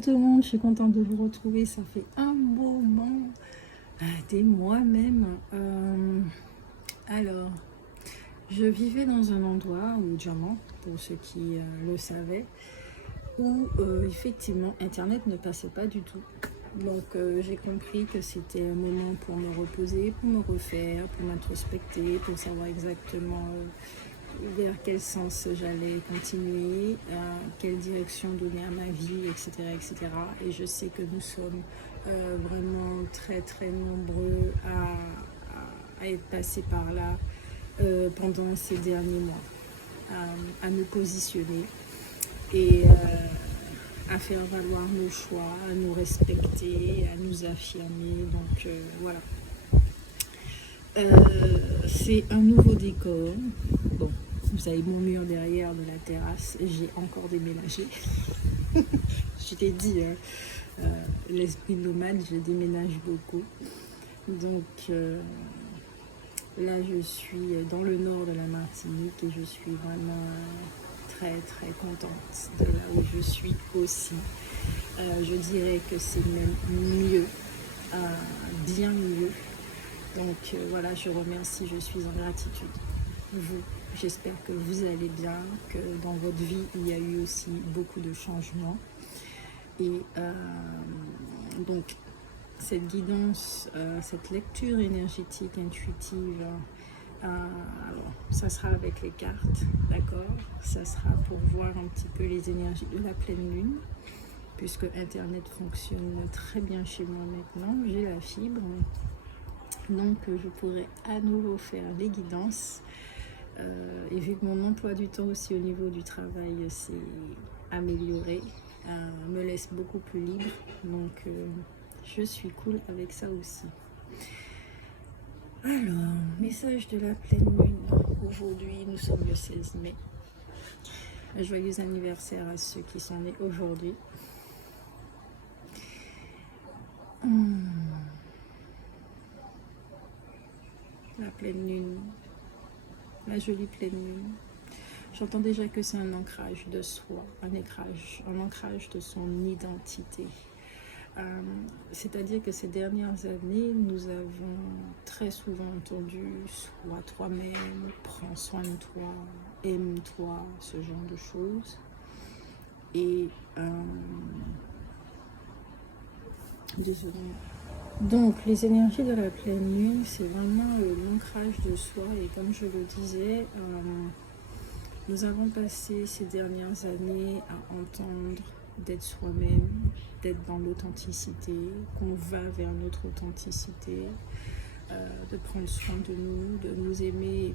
Coucou tout le monde, je suis contente de vous retrouver, ça fait un moment, des mois même. Alors, je vivais dans un endroit où Diamant, pour ceux qui le savaient, où effectivement Internet ne passait pas du tout. Donc j'ai compris que c'était un moment pour me reposer, pour me refaire, pour m'introspecter, pour savoir exactement vers quel sens j'allais continuer, quelle direction donner à ma vie, etc., etc. Et je sais que nous sommes vraiment très très nombreux à être passés par là pendant ces derniers mois, à nous positionner et à faire valoir nos choix, à nous respecter, à nous affirmer. Donc voilà. C'est un nouveau décor. Bon, vous avez mon mur derrière de la terrasse. J'ai encore déménagé. Je t'ai dit, hein, l'esprit nomade, je déménage beaucoup. Donc là, je suis dans le nord de la Martinique et je suis vraiment très très contente de là où je suis aussi. Je dirais que c'est même mieux, bien mieux. Donc voilà, je remercie, je suis en gratitude. Vous, j'espère que vous allez bien, que dans votre vie, il y a eu aussi beaucoup de changements. Et donc, cette guidance, cette lecture énergétique, intuitive, alors, ça sera avec les cartes, d'accord? Ça sera pour voir un petit peu les énergies de la pleine lune, puisque Internet fonctionne très bien chez moi maintenant, j'ai la fibre. Donc je pourrais à nouveau faire les guidances. Et vu que mon emploi du temps aussi au niveau du travail s'est amélioré, me laisse beaucoup plus libre. Donc je suis cool avec ça aussi. Alors, message de la pleine lune. Aujourd'hui, nous sommes le 16 mai. Joyeux anniversaire à ceux qui sont nés aujourd'hui. La pleine lune. La jolie pleine lune. J'entends déjà que c'est un ancrage de soi, un ancrage de son identité. C'est-à-dire que ces dernières années, nous avons très souvent entendu « sois toi-même, prends soin de toi, aime-toi », ce genre de choses. Et désolé. Donc, les énergies de la pleine lune, c'est vraiment l'ancrage de soi. Et comme je le disais, nous avons passé ces dernières années à entendre d'être soi-même, d'être dans l'authenticité, qu'on va vers notre authenticité, de prendre soin de nous aimer, et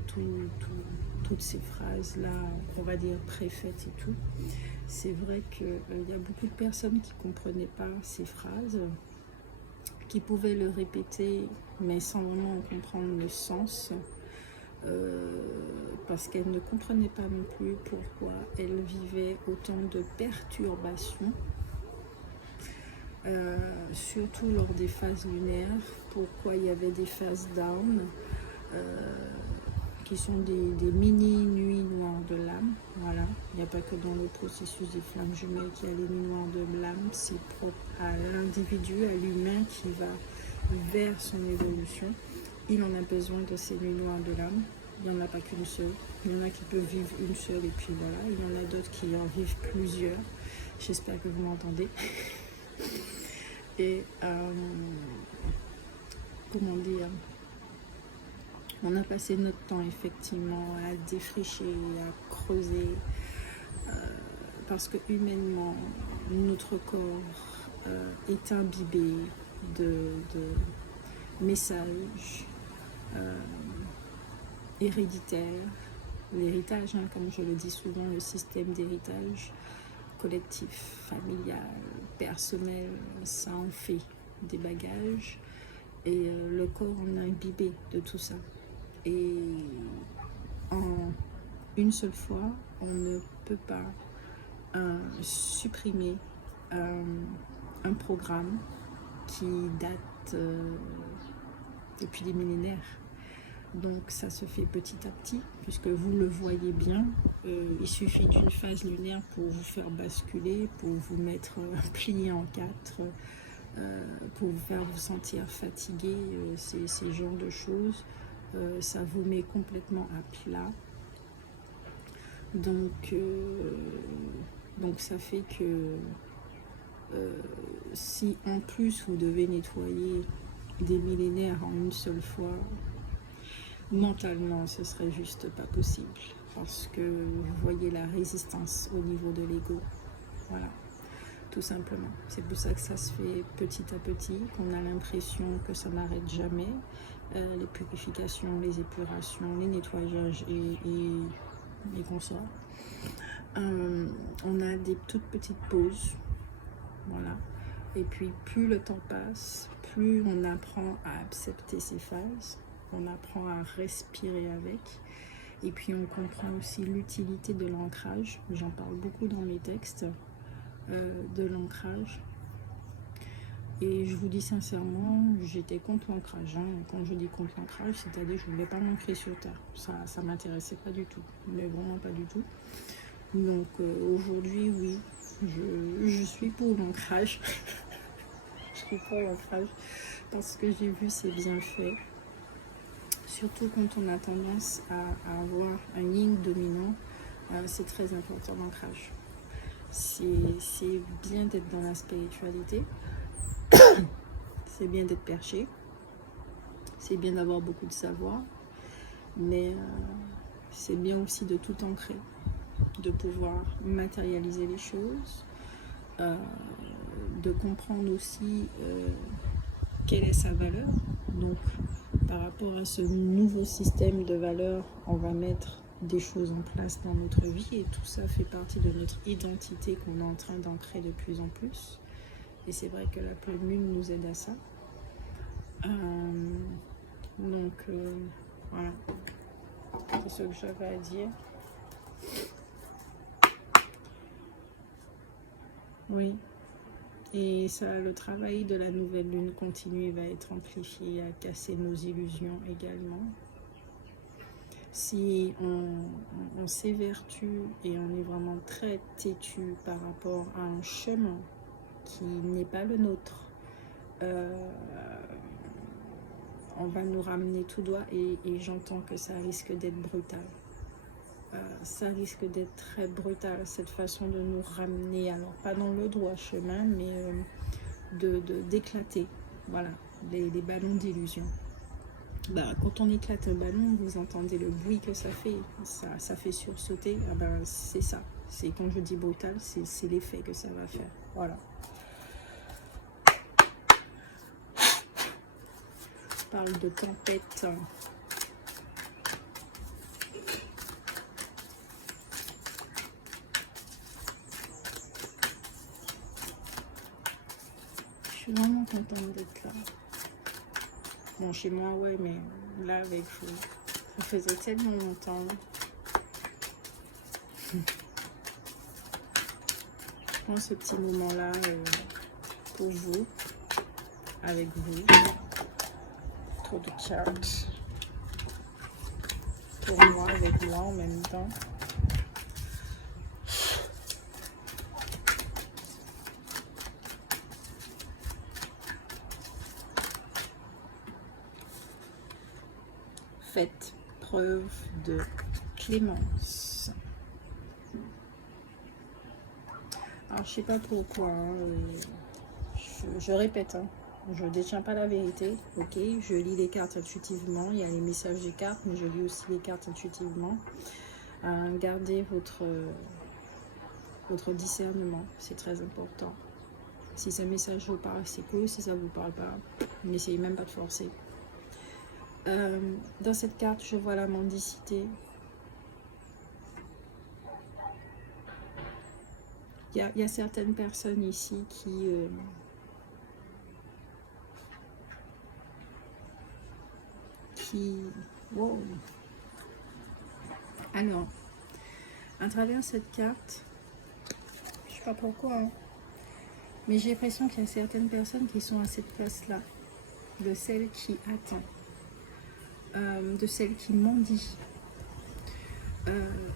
toutes ces phrases-là, on va dire préfaites et tout. C'est vrai qu'il y a beaucoup de personnes qui ne comprenaient pas ces phrases, qui pouvaient le répéter, mais sans vraiment en comprendre le sens. Parce qu'elle ne comprenait pas non plus pourquoi elle vivait autant de perturbations, surtout lors des phases lunaires, pourquoi il y avait des phases down, qui sont des mini-nuits noires de l'âme. Voilà, il n'y a pas que dans le processus des flammes jumelles qu'il y a les nuits noires de l'âme, c'est propre à l'individu, à l'humain qui va vers son évolution. Il en a besoin de ces nuits noires de l'âme. Il n'y en a pas qu'une seule. Il y en a qui peuvent vivre une seule et puis voilà. Il y en a d'autres qui en vivent plusieurs. J'espère que vous m'entendez. Et comment dire, on a passé notre temps effectivement à défricher, à creuser, parce que humainement, notre corps est imbibé de messages héréditaires, l'héritage, hein, comme je le dis souvent, le système d'héritage collectif, familial, personnel, ça en fait des bagages et le corps en a imbibé de tout ça. Et en une seule fois, on ne peut pas supprimer un programme qui date depuis des millénaires. Donc ça se fait petit à petit, puisque vous le voyez bien. Il suffit d'une phase lunaire pour vous faire basculer, pour vous mettre plié en quatre, pour vous faire vous sentir fatigué, ces genres de choses. Ça vous met complètement à plat. Donc ça fait que si en plus vous devez nettoyer des millénaires en une seule fois, mentalement ce serait juste pas possible, parce que vous voyez la résistance au niveau de l'ego. Voilà, tout simplement. C'est pour ça que ça se fait petit à petit, qu'on a l'impression que ça n'arrête jamais. Les purifications, les épurations, les nettoyages et consorts. On a des toutes petites pauses, voilà. Et puis plus le temps passe, plus on apprend à accepter ces phases, on apprend à respirer avec, et puis on comprend aussi l'utilité de l'ancrage. J'en parle beaucoup dans mes textes, de l'ancrage. Et je vous dis sincèrement, j'étais contre l'ancrage. Quand je dis contre l'ancrage, c'est-à-dire je ne voulais pas m'ancrer sur terre. Ça ne m'intéressait pas du tout, mais vraiment pas du tout. Donc aujourd'hui, oui, je suis pour l'ancrage. Je suis pour l'ancrage parce que j'ai vu ses bienfaits. Surtout quand on a tendance à avoir un yin dominant, c'est très important l'ancrage. C'est bien d'être dans la spiritualité. C'est bien d'être perché, c'est bien d'avoir beaucoup de savoir, mais c'est bien aussi de tout ancrer, de pouvoir matérialiser les choses, de comprendre aussi quelle est sa valeur. Donc par rapport à ce nouveau système de valeurs, on va mettre des choses en place dans notre vie, et tout ça fait partie de notre identité qu'on est en train d'ancrer de plus en plus. Et c'est vrai que la pleine lune nous aide à ça. Voilà, c'est ce que j'avais à dire. Oui, et ça, le travail de la nouvelle lune continue va être amplifié à casser nos illusions également. Si on s'évertue et on est vraiment très têtu par rapport à un chemin qui n'est pas le nôtre, on va nous ramener tout droit, et j'entends que ça risque d'être brutal. Ça risque d'être très brutal, cette façon de nous ramener, alors pas dans le droit chemin, mais d'éclater, voilà, les ballons d'illusion. Quand on éclate un ballon, vous entendez le bruit que ça fait, ça fait sursauter. C'est ça, c'est, quand je dis brutal, c'est l'effet que ça va faire, voilà. Je parle de tempête. Je suis vraiment contente d'être là. Bon, chez moi, ouais, mais là, avec vous, ça faisait tellement longtemps. Je prends ce petit moment-là pour vous, avec vous. Trop de cartes. Pour moi, avec moi en même temps. Faites preuve de clémence. Alors, je sais pas pourquoi, je répète, je ne détiens pas la vérité, ok? Je lis les cartes intuitivement, il y a les messages des cartes, mais je lis aussi les cartes intuitivement. Gardez votre discernement, c'est très important. Si ce message vous parle, c'est cool. Si ça ne vous parle pas, n'essayez même pas de forcer. Dans cette carte, je vois la mendicité. Il y a certaines personnes ici wow. Alors, à travers cette carte, je ne sais pas pourquoi, mais j'ai l'impression qu'il y a certaines personnes qui sont à cette place-là, de celle qui attend. de celle qui mendie.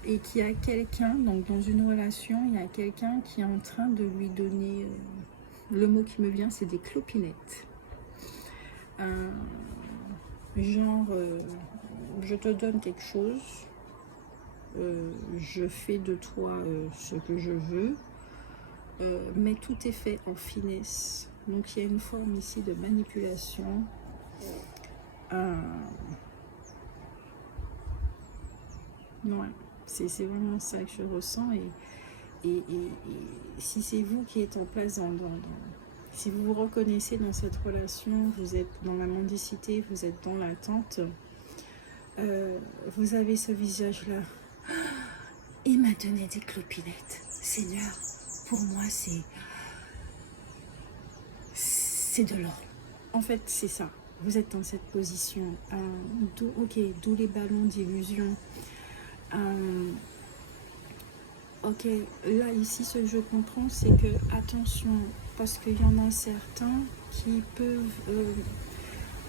Et qu'il y a quelqu'un, donc dans une relation, il y a quelqu'un qui est en train de lui donner, le mot qui me vient, c'est des clopinettes. Genre, je te donne quelque chose, je fais de toi ce que je veux, mais tout est fait en finesse. Donc il y a une forme ici de manipulation. Ouais, c'est vraiment ça que je ressens. Et si c'est vous qui êtes en place si vous vous reconnaissez dans cette relation, vous êtes dans la mendicité, vous êtes dans l'attente, vous avez ce visage-là. Il m'a donné des clopinettes. Seigneur, pour moi, c'est de l'or. En fait, c'est ça. Vous êtes dans cette position. D'où les ballons d'illusion. Ok, là, ici, ce que je comprends, c'est que, attention, parce qu'il y en a certains qui peuvent,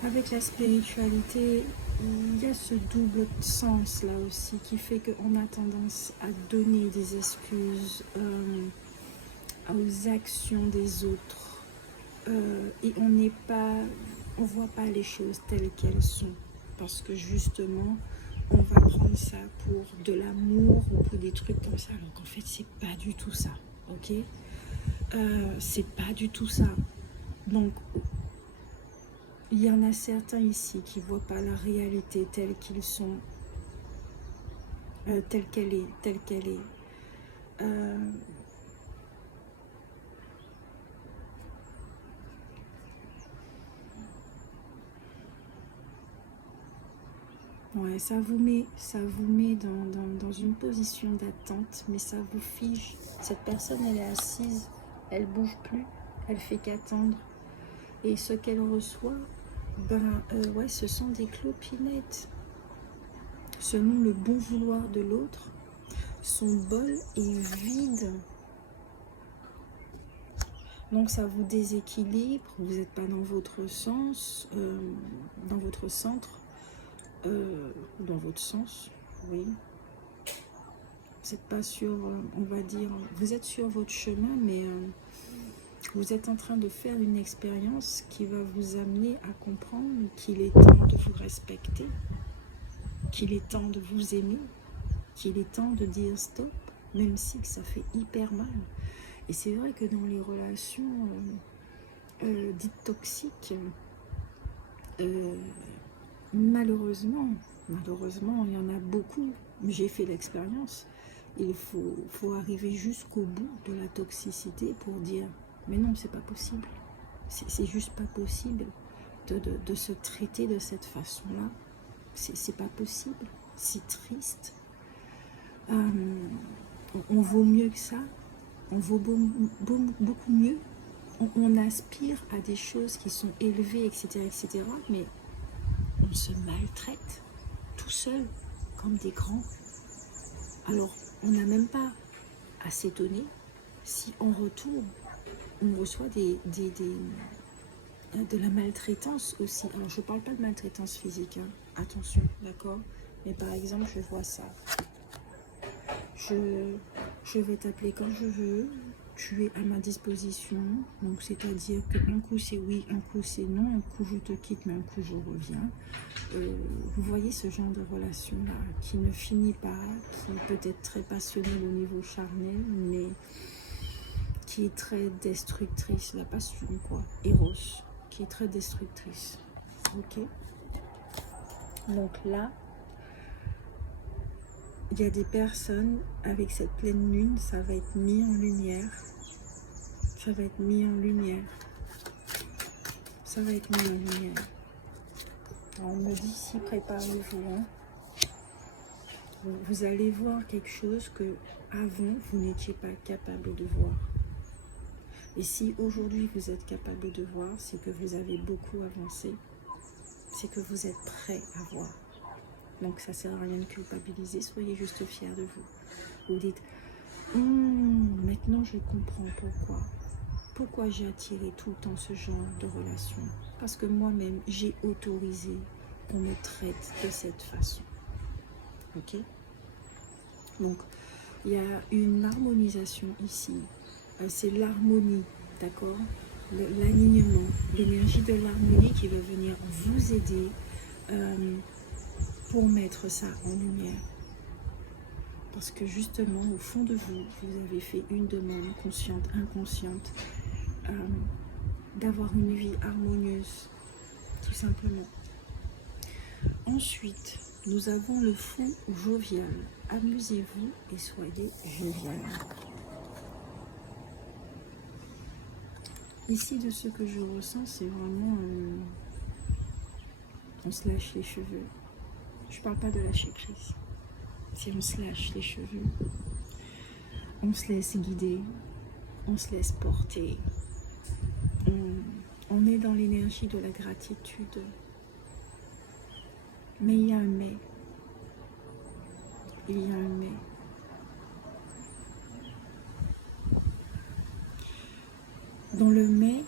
avec la spiritualité, il y a ce double sens là aussi qui fait qu'on a tendance à donner des excuses aux actions des autres et on voit pas les choses telles qu'elles sont parce que justement on va prendre ça pour de l'amour ou pour des trucs comme ça, donc en fait c'est pas du tout ça, ok, c'est pas du tout ça. Donc il y en a certains ici qui ne voient pas la réalité telle qu'ils sont, telle qu'elle est. Ouais, ça vous met dans une position d'attente, mais ça vous fige. Cette personne, elle est assise, elle bouge plus, elle fait qu'attendre. Et ce qu'elle reçoit, ouais, ce sont des clopinettes. Selon le bon vouloir de l'autre, son bol est vide. Donc ça vous déséquilibre, vous n'êtes pas dans votre sens, dans votre centre, dans votre sens, oui. Vous n'êtes pas sur, on va dire, vous êtes sur votre chemin, mais vous êtes en train de faire une expérience qui va vous amener à comprendre qu'il est temps de vous respecter, qu'il est temps de vous aimer, qu'il est temps de dire stop, même si ça fait hyper mal. Et c'est vrai que dans les relations dites toxiques, malheureusement, il y en a beaucoup. J'ai fait l'expérience. Il faut arriver jusqu'au bout de la toxicité pour dire mais non, c'est pas possible. C'est juste pas possible de se traiter de cette façon-là. C'est pas possible. C'est triste. On vaut mieux que ça. On vaut beaucoup mieux. On aspire à des choses qui sont élevées, etc., etc., mais on se maltraite tout seul, comme des grands. Alors, on n'a même pas à s'étonner si en retour, on reçoit de la maltraitance aussi. Alors, je ne parle pas de maltraitance physique, hein. Attention, d'accord? Mais par exemple, je vois ça. Je vais t'appeler quand je veux, tu es à ma disposition, donc c'est-à-dire qu'un coup c'est oui, un coup c'est non, un coup je te quitte, mais un coup je reviens. Vous voyez ce genre de relation-là qui ne finit pas, qui peut être très passionnelle au niveau charnel, mais qui est très destructrice, la passion quoi, Eros, qui est très destructrice, ok? Donc là, il y a des personnes, avec cette pleine lune, ça va être mis en lumière. Ça va être mis en lumière. Ça va être mis en lumière. Alors, on me dit ici, préparez-vous. Hein. Vous allez voir quelque chose que avant vous n'étiez pas capable de voir. Et si aujourd'hui vous êtes capable de voir, c'est que vous avez beaucoup avancé. C'est que vous êtes prêt à voir. Donc ça ne sert à rien de culpabiliser, soyez juste fiers de vous. Vous dites, maintenant je comprends pourquoi j'ai attiré tout le temps ce genre de relation. Parce que moi-même, j'ai autorisé qu'on me traite de cette façon. Ok? Donc, il y a une harmonisation ici. C'est l'harmonie, d'accord? L'alignement, l'énergie de l'harmonie qui va venir vous aider pour mettre ça en lumière. Parce que justement, au fond de vous, vous avez fait une demande consciente, inconsciente, d'avoir une vie harmonieuse, tout simplement. Ensuite, nous avons le fou jovial. Amusez-vous et soyez jovial. Ici, de ce que je ressens, c'est vraiment... on se lâche les cheveux. Je ne parle pas de lâcher prise. Si on se lâche les cheveux, on se laisse guider, on se laisse porter. On est dans l'énergie de la gratitude. Mais il y a un mais. Il y a un mais. Dans le mais,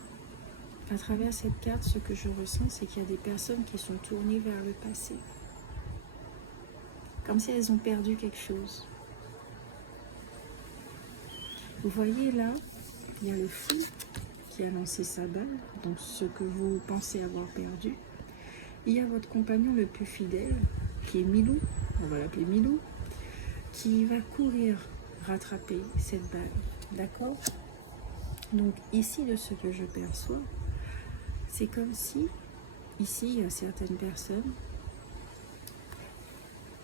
à travers cette carte, ce que je ressens, c'est qu'il y a des personnes qui sont tournées vers le passé. Comme si elles ont perdu quelque chose. Vous voyez là, il y a le fou qui a lancé sa balle, donc ce que vous pensez avoir perdu. Il y a votre compagnon le plus fidèle, qui est Milou, on va l'appeler Milou, qui va courir rattraper cette balle, d'accord? Donc ici, de ce que je perçois, c'est comme si, ici, il y a certaines personnes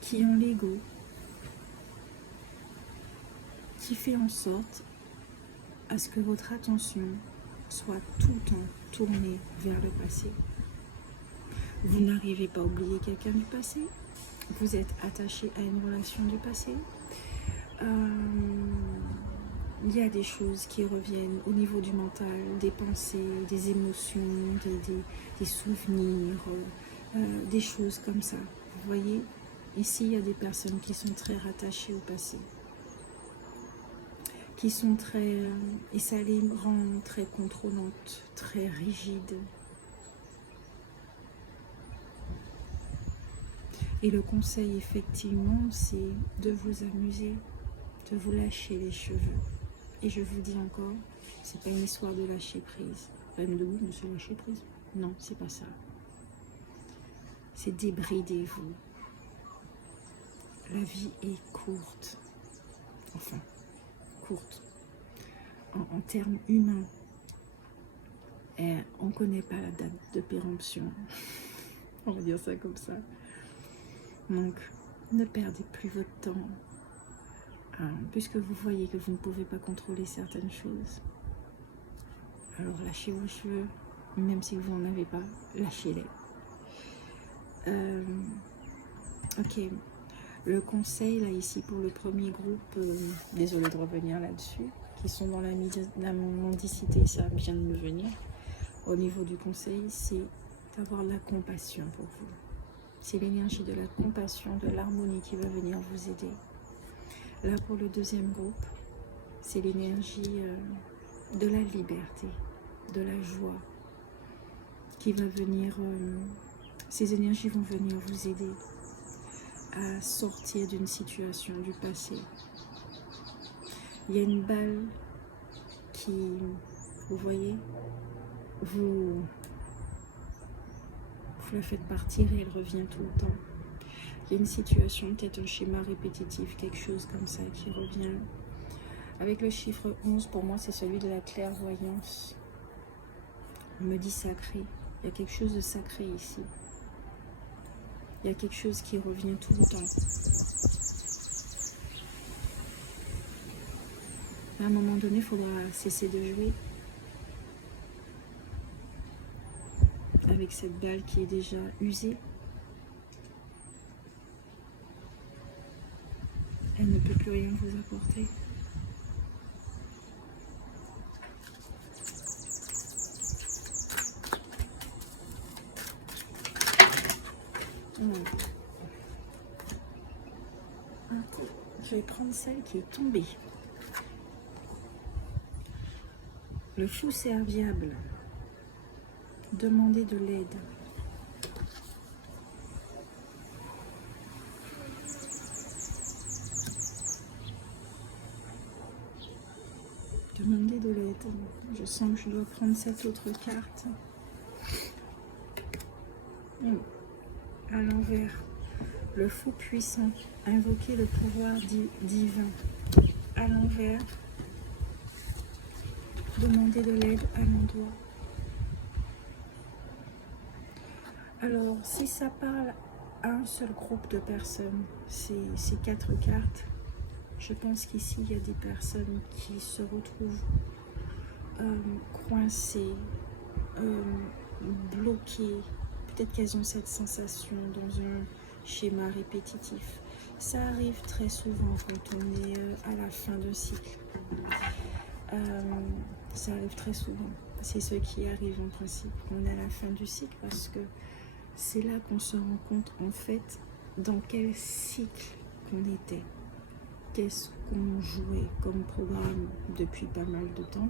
qui ont l'ego, qui fait en sorte à ce que votre attention soit tout le temps tournée vers le passé. Vous n'arrivez pas à oublier quelqu'un du passé, vous êtes attaché à une relation du passé. Il y a des choses qui reviennent au niveau du mental, des pensées, des émotions, des souvenirs, des choses comme ça. Vous voyez, ici il y a des personnes qui sont très rattachées au passé, qui sont très, et ça les rend très contrôlantes, très rigides. Et le conseil, effectivement, c'est de vous amuser, de vous lâcher les cheveux. Et je vous dis encore, c'est pas une histoire de lâcher prise. Enfin, de vous, monsieur, lâcher prise. Non, c'est pas ça. C'est débridez-vous. La vie est courte. Enfin, courte. En termes humains. Et on ne connaît pas la date de péremption. On va dire ça comme ça. Donc, ne perdez plus votre temps, puisque vous voyez que vous ne pouvez pas contrôler certaines choses. Alors, lâchez vos cheveux, même si vous n'en avez pas, lâchez-les. Ok, le conseil, là, ici, pour le premier groupe, désolé de revenir là-dessus, qui sont dans la mendicité, ça vient de me venir. Au niveau du conseil, c'est d'avoir la compassion pour vous. C'est l'énergie de la compassion, de l'harmonie qui va venir vous aider. Là, pour le deuxième groupe, c'est l'énergie de la liberté, de la joie qui va venir. Ces énergies vont venir vous aider à sortir d'une situation du passé. Il y a une balle qui, vous voyez, vous la faites partir et elle revient tout le temps. Il y a une situation, peut-être un schéma répétitif, quelque chose comme ça qui revient. Avec le chiffre 11, pour moi, c'est celui de la clairvoyance. On me dit sacré. Il y a quelque chose de sacré ici. Il y a quelque chose qui revient tout le temps. À un moment donné, il faudra cesser de jouer avec cette balle qui est déjà usée. Elle ne peut plus rien vous apporter. Ok, je vais prendre celle qui est tombée. Le fou serviable. Demandez de l'aide. Demandez de l'aide. Je sens que je dois prendre cette autre carte. À l'envers. Le fou puissant. Invoquer le pouvoir divin. À l'envers. Demandez de l'aide à l'endroit. Alors, si ça parle à un seul groupe de personnes, ces 4 cartes, je pense qu'ici, il y a des personnes qui se retrouvent coincées, bloquées. Peut-être qu'elles ont cette sensation dans un schéma répétitif. Ça arrive très souvent quand on est à la fin d'un cycle. Ça arrive très souvent. C'est ce qui arrive en principe. On est à la fin du cycle parce que c'est là qu'on se rend compte en fait dans quel cycle qu'on était. Qu'est-ce qu'on jouait comme programme depuis pas mal de temps.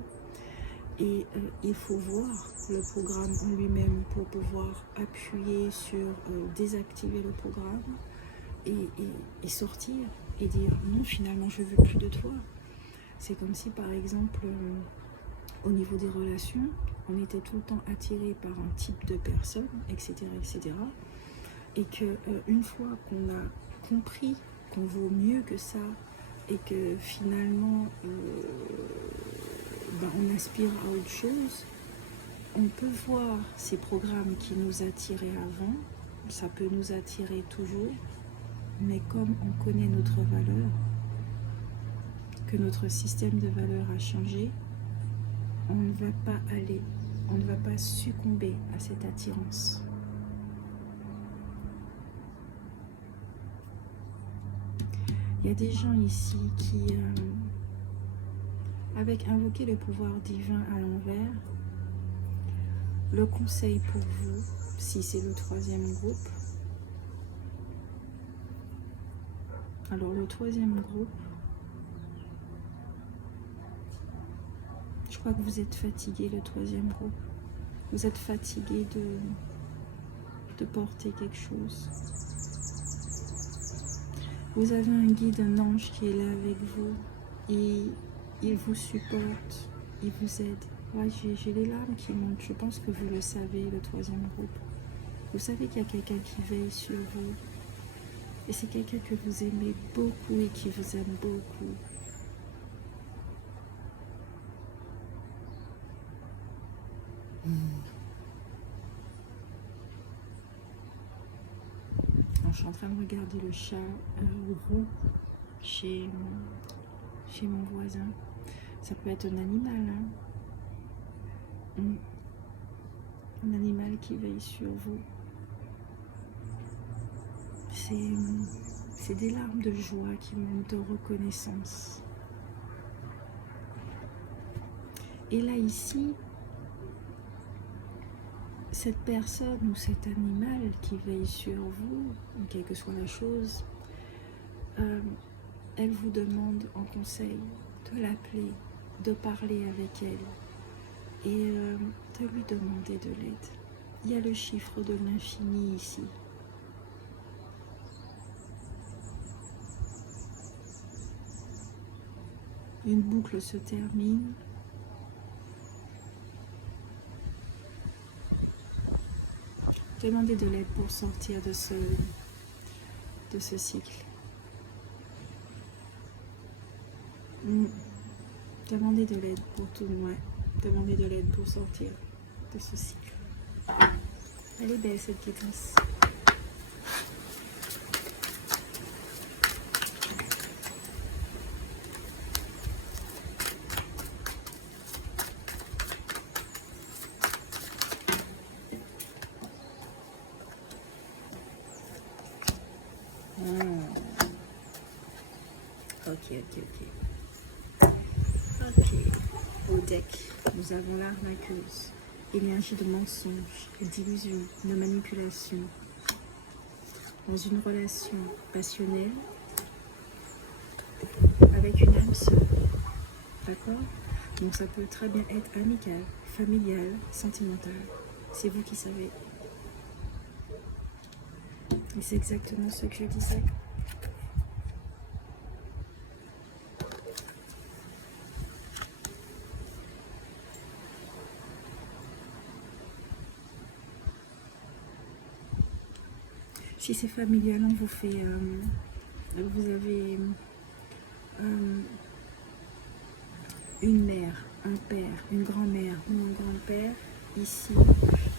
Et il faut voir le programme en lui-même pour pouvoir appuyer sur désactiver le programme et sortir et dire non, finalement je veux plus de toi. C'est comme si par exemple au niveau des relations, on était tout le temps attiré par un type de personne, etc. etc. Et qu'une fois qu'on a compris qu'on vaut mieux que ça et que finalement on aspire à autre chose, on peut voir ces programmes qui nous attiraient avant, ça peut nous attirer toujours, mais comme on connaît notre valeur, que notre système de valeurs a changé, on ne va pas aller, on ne va pas succomber à cette attirance. Il y a des gens ici qui, avec invoquer le pouvoir divin à l'envers, le conseil pour vous, si c'est le 3e groupe, alors le 3e groupe, je crois que vous êtes fatigué, le 3e groupe. Vous êtes fatigué de porter quelque chose. Vous avez un guide, un ange qui est là avec vous et il vous supporte, il vous aide. Ouais, j'ai les larmes qui montent. Je pense que vous le savez, le 3e groupe. Vous savez qu'il y a quelqu'un qui veille sur vous. Et c'est quelqu'un que vous aimez beaucoup et qui vous aime beaucoup. Alors, je suis en train de regarder le chat roux chez mon voisin. Ça peut être un animal. Hein. Un animal qui veille sur vous. C'est des larmes de joie qui montent de reconnaissance. Et là, ici, cette personne ou cet animal qui veille sur vous, quelle que soit la chose, elle vous demande en conseil de l'appeler, de parler avec elle et de lui demander de l'aide. Il y a le chiffre de l'infini ici. Une boucle se termine. Demandez de l'aide pour sortir de ce cycle. Demandez de l'aide pour tout le monde. Demandez de l'aide pour sortir de ce cycle. Elle est belle cette quittance. Ok. Au deck, nous avons l'arnaqueuse. Énergie de mensonge, d'illusion, de manipulation. Dans une relation passionnelle avec une âme sœur. D'accord? Donc ça peut très bien être amical, familial, sentimental. C'est vous qui savez. Et c'est exactement ce que je disais. Si c'est familial, on vous fait... vous avez une mère, un père, une grand-mère ou un grand-père ici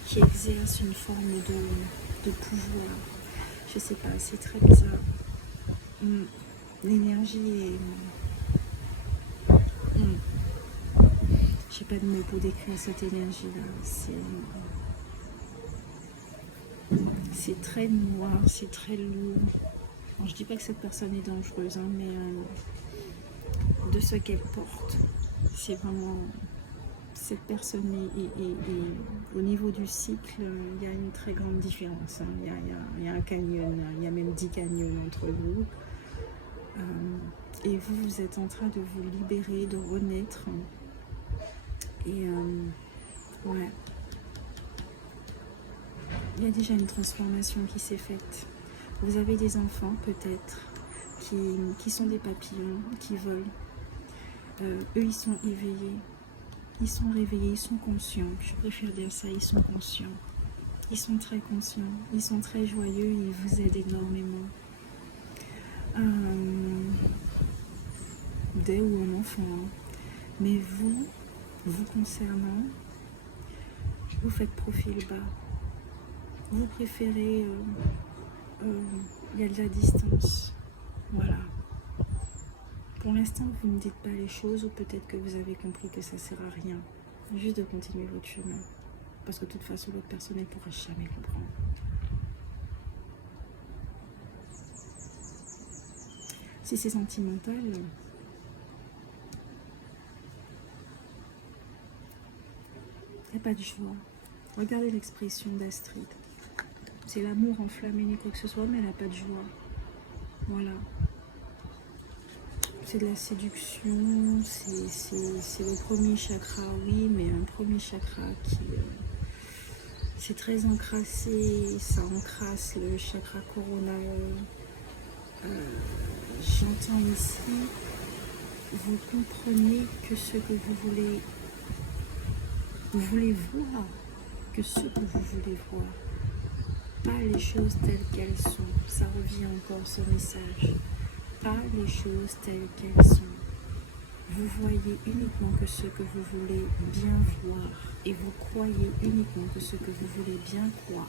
qui exerce une forme de pouvoir. Je sais pas, c'est très bizarre. L'énergie est... j'ai pas de mots pour décrire cette énergie-là. C'est très noir, c'est très lourd. Bon, je dis pas que cette personne est dangereuse, hein, mais de ce qu'elle porte, c'est vraiment... Cette personne est au niveau du cycle, il y a une très grande différence. Hein. Il y a un canyon, il y a même 10 canyons entre vous. Et vous, vous êtes en train de vous libérer, de renaître. Et ouais, il y a déjà une transformation qui s'est faite. Vous avez des enfants peut-être qui sont des papillons, qui volent. Eux, ils sont éveillés. Ils sont réveillés, ils sont conscients. Je préfère dire ça, ils sont conscients. Ils sont très conscients, ils sont très joyeux, ils vous aident énormément. Dès ou un enfant. Hein. Mais vous concernant, vous faites profil bas. Vous préférez... il y a de la distance. Voilà. Pour l'instant, vous ne dites pas les choses ou peut-être que vous avez compris que ça ne sert à rien. Juste de continuer votre chemin. Parce que de toute façon, l'autre personne ne pourra jamais comprendre. Si c'est sentimental, il n'y a pas de joie. Regardez l'expression d'Astrid. C'est l'amour enflammé ni quoi que ce soit, mais elle n'a pas de joie. Voilà. C'est de la séduction, c'est le premier chakra, oui, mais un premier chakra qui... c'est très encrassé, ça encrasse le chakra coronal. J'entends ici, vous comprenez que ce que vous voulez voir, que ce que vous voulez voir, pas les choses telles qu'elles sont. Ça revient encore ce message. Pas les choses telles qu'elles sont. Vous voyez uniquement que ce que vous voulez bien voir et vous croyez uniquement que ce que vous voulez bien croire.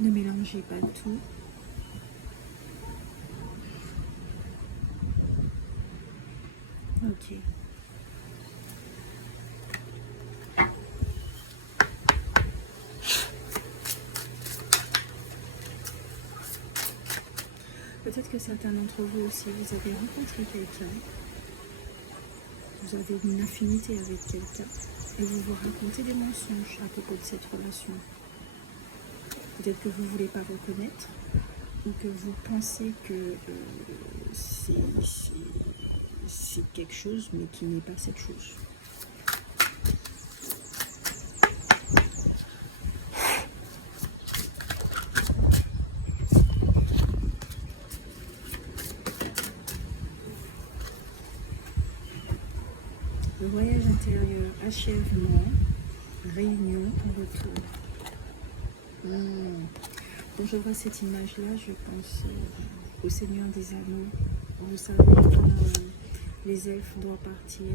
Ne mélangez pas tout. Ok. Peut-être que certains d'entre vous aussi, vous avez rencontré quelqu'un, vous avez une affinité avec quelqu'un et vous vous racontez des mensonges à propos de cette relation. Peut-être que vous ne voulez pas reconnaître ou que vous pensez que c'est quelque chose mais qui n'est pas cette chose. Le voyage intérieur, achèvement, réunion, retour. Quand je vois cette image-là, je pense au Seigneur des Anneaux. Vous savez, quand les elfes doivent partir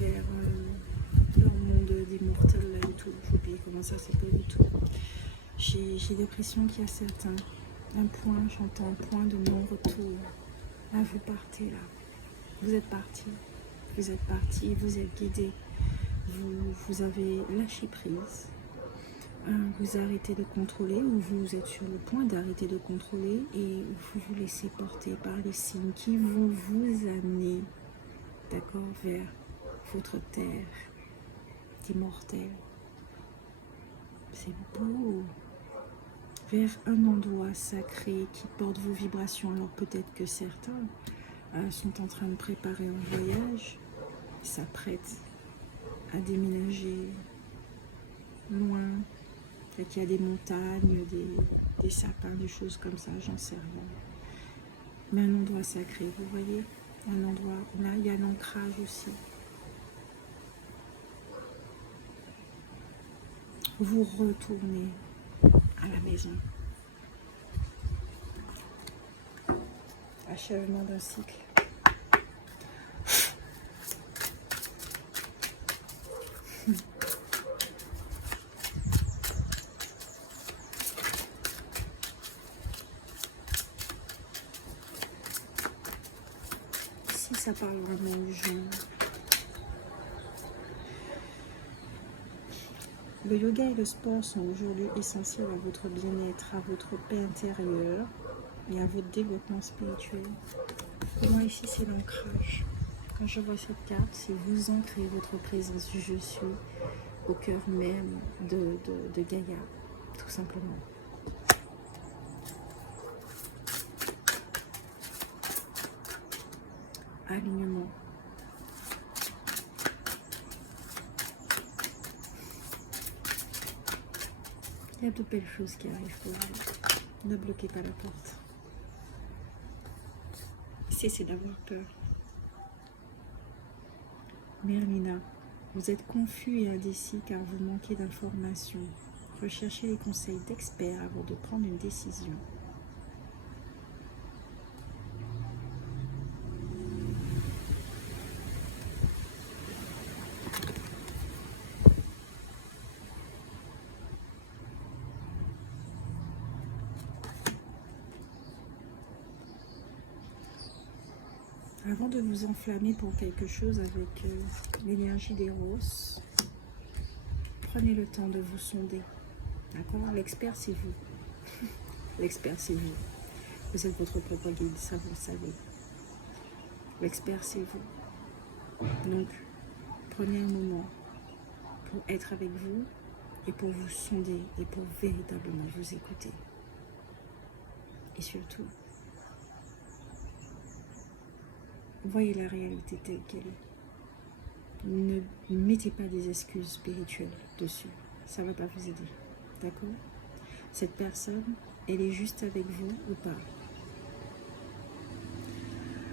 vers leur monde des mortels là et tout. J'ai oublié comment ça s'appelle et tout. J'ai l'impression qu'il y a certains, j'entends un point de non-retour. Là, vous partez là. Vous êtes parti. Vous êtes parti, vous êtes guidé. Vous avez lâché prise. Vous arrêtez de contrôler ou vous êtes sur le point d'arrêter de contrôler et vous vous laissez porter par les signes qui vont vous amener, d'accord, vers votre terre d'immortel. C'est beau. Vers un endroit sacré qui porte vos vibrations. Alors peut-être que certains sont en train de préparer un voyage, s'apprêtent à déménager loin. Peut-être qu'il y a des montagnes, des sapins, des choses comme ça, j'en sais rien. Mais un endroit sacré, vous voyez, un endroit, là il y a l'ancrage aussi. Vous retournez à la maison. Achèvement d'un cycle. Si ça parle vraiment aux gens, le yoga et le sport sont aujourd'hui essentiels à votre bien-être, à votre paix intérieure et à votre développement spirituel. Pour moi ici c'est l'ancrage. Quand je vois cette carte, c'est vous ancrer votre présence du je suis au cœur même de Gaïa, tout simplement. Alignement. Il y a de belles choses qui arrivent pour vous. Ne bloquez pas la porte. Cessez d'avoir peur. Merlina, vous êtes confus et indécis car vous manquez d'informations. Recherchez les conseils d'experts avant de prendre une décision. Avant de vous enflammer pour quelque chose avec l'énergie des roses, prenez le temps de vous sonder. D'accord? L'expert, c'est vous. L'expert, c'est vous. Vous êtes votre propre guide, ça vous le savez. L'expert, c'est vous. Donc, prenez un moment pour être avec vous et pour vous sonder et pour véritablement vous écouter. Et surtout, voyez la réalité telle qu'elle est. Ne mettez pas des excuses spirituelles dessus. Ça ne va pas vous aider. D'accord? Cette personne, elle est juste avec vous ou pas?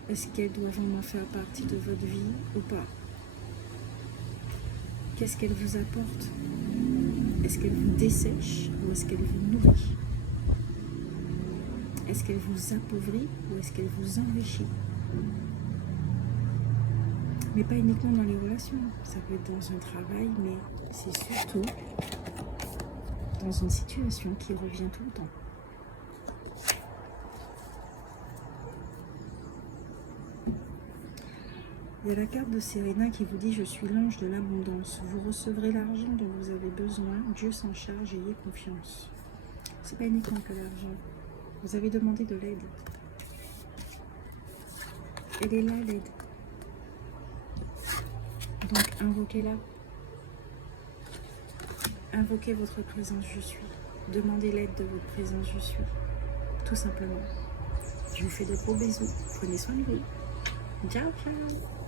Est-ce qu'elle doit vraiment faire partie de votre vie ou pas? Qu'est-ce qu'elle vous apporte? Est-ce qu'elle vous dessèche ou est-ce qu'elle vous nourrit? Est-ce qu'elle vous appauvrit ou est-ce qu'elle vous enrichit? Mais pas uniquement dans les relations, ça peut être dans un travail, mais c'est surtout dans une situation qui revient tout le temps. Il y a la carte de Serena qui vous dit « Je suis l'ange de l'abondance. Vous recevrez l'argent dont vous avez besoin. Dieu s'en charge, ayez confiance. » C'est pas uniquement que l'argent. Vous avez demandé de l'aide. Elle est là, l'aide. Donc, invoquez-la. Invoquez votre présence, je suis. Demandez l'aide de votre présence, je suis. Tout simplement. Je vous fais de gros bisous. Prenez soin de vous. Ciao, ciao.